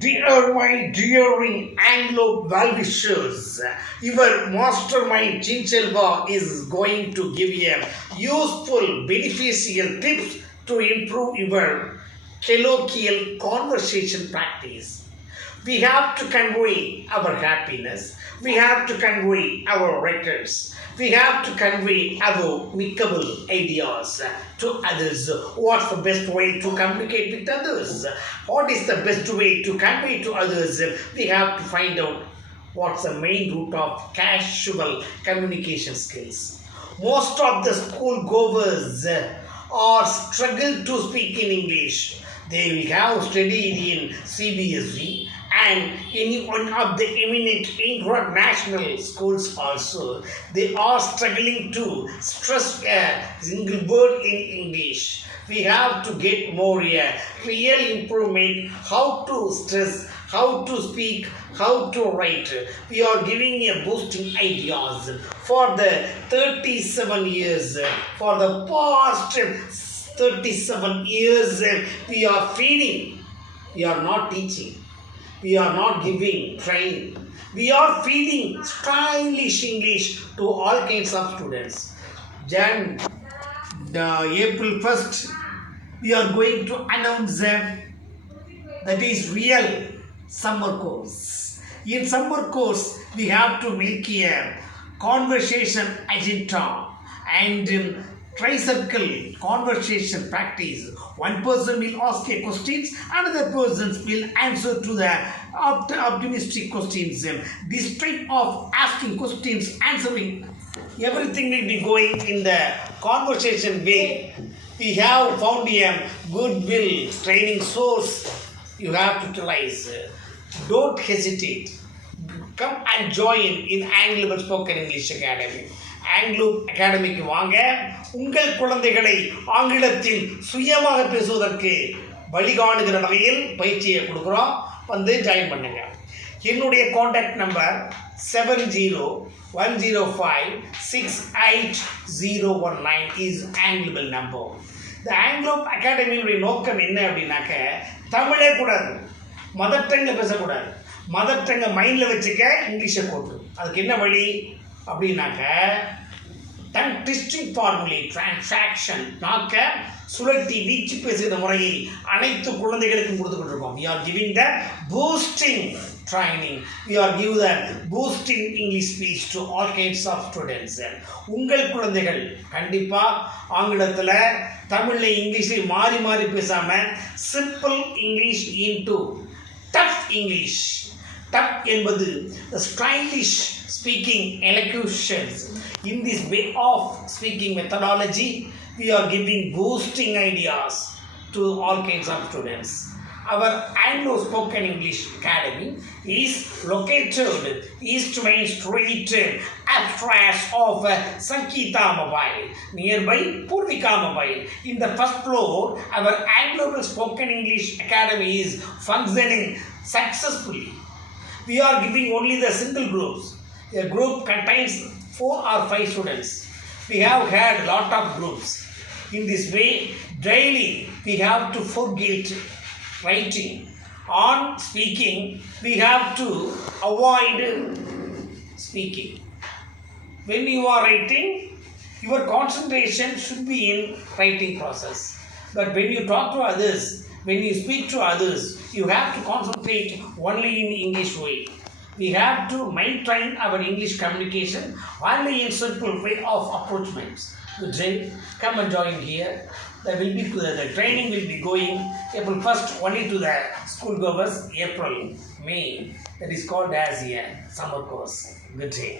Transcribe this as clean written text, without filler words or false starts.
Dear my dearing Anglo well-wishers, your mastermind Chinchelva is going to give you useful, beneficial tips to improve your colloquial conversation practice. We have to convey our happiness. We have to convey our records. We have to convey our amicable ideas to others. What's the best way to communicate with others? What is the best way to convey to others? We have to find out what's the main root of casual communication skills. Most of the school goers are struggle to speak in English. They will have studied in CBSE and in one of the eminent international schools also. They are struggling to stress a single word in English. We have to get more real improvement, how to stress, how to speak, how to write. We are giving a boosting ideas for the 37 years, for the past 37 years we are feeding, we are not teaching, we are not giving training, we are feeding stylish English to all kinds of students. April 1st we are going to announce that is real summer course. In summer course we have to make a conversation agenda and tri-circle conversation practice. One person will ask a question, another person will answer to the optimistic questions. This type of asking questions, answering, everything will be going in the conversation way. We have found a goodwill training source you have to utilize. Don't hesitate. Come and join in Anglo Spoken English Academy. Anglo அகாடமிக்கு வாங்க. உங்கள் குழந்தைகளை ஆங்கிலத்தில் சுயமாக பேசுவதற்கு வழிகாணுகிற வகையில் பயிற்சியை கொடுக்குறோம். வந்து ஜாயின் பண்ணுங்க. என்னுடைய காண்டாக்ட் நம்பர் 7010568019 இஸ் ஆங்கிலபிள் நம்பர். இந்த ஆங்கிலோ அகாடமியினுடைய நோக்கம் என்ன அப்படின்னாக்க, தமிழே கூடாது, மதர் டங்கில் பேசக்கூடாது, மதர் டங்கை மைண்டில் வச்சுக்க, இங்கிலீஷை போட்டு. அதுக்கு என்ன வழி அப்படின்னாக்க, டங் ட்விஸ்டிங் ஃபார்முலே டிரான்சாக்ஷன் நாக்க சுழட்டி வீச்சு பேசுகிற முறையை அனைத்து குழந்தைகளுக்கும் கொடுத்துக்கிட்டு we are giving the boosting training, we are giving the boosting English speech to all kinds of students. உங்கள் குழந்தைகள் கண்டிப்பாக ஆங்கிலத்தில் தமிழில் இங்கிலீஷில் மாறி மாறி பேசாமல் simple English into tough English. Tough என்பது the stylish speaking elocutions. In this way of speaking methodology, we are giving boosting ideas to all kinds of students. Our Anglo Spoken English Academy is located East Main Street, address of Sankita Mobile, nearby Purvika Mobile. In the first floor, our Anglo Spoken English Academy is functioning successfully. We are giving only the single groups. A group contains 4 or 5 students. We have had a lot of groups. In this way, daily we have to forget writing. On speaking, we have to avoid speaking. When you are writing, your concentration should be in writing process. But when you talk to others, when you speak to others, you have to concentrate only in English way. We have to maintain our English communication only in simple way of approachments. Good day. Come and join here. The training will be going April 1st only to the school goers. April, May. That is called as a summer course. Good day.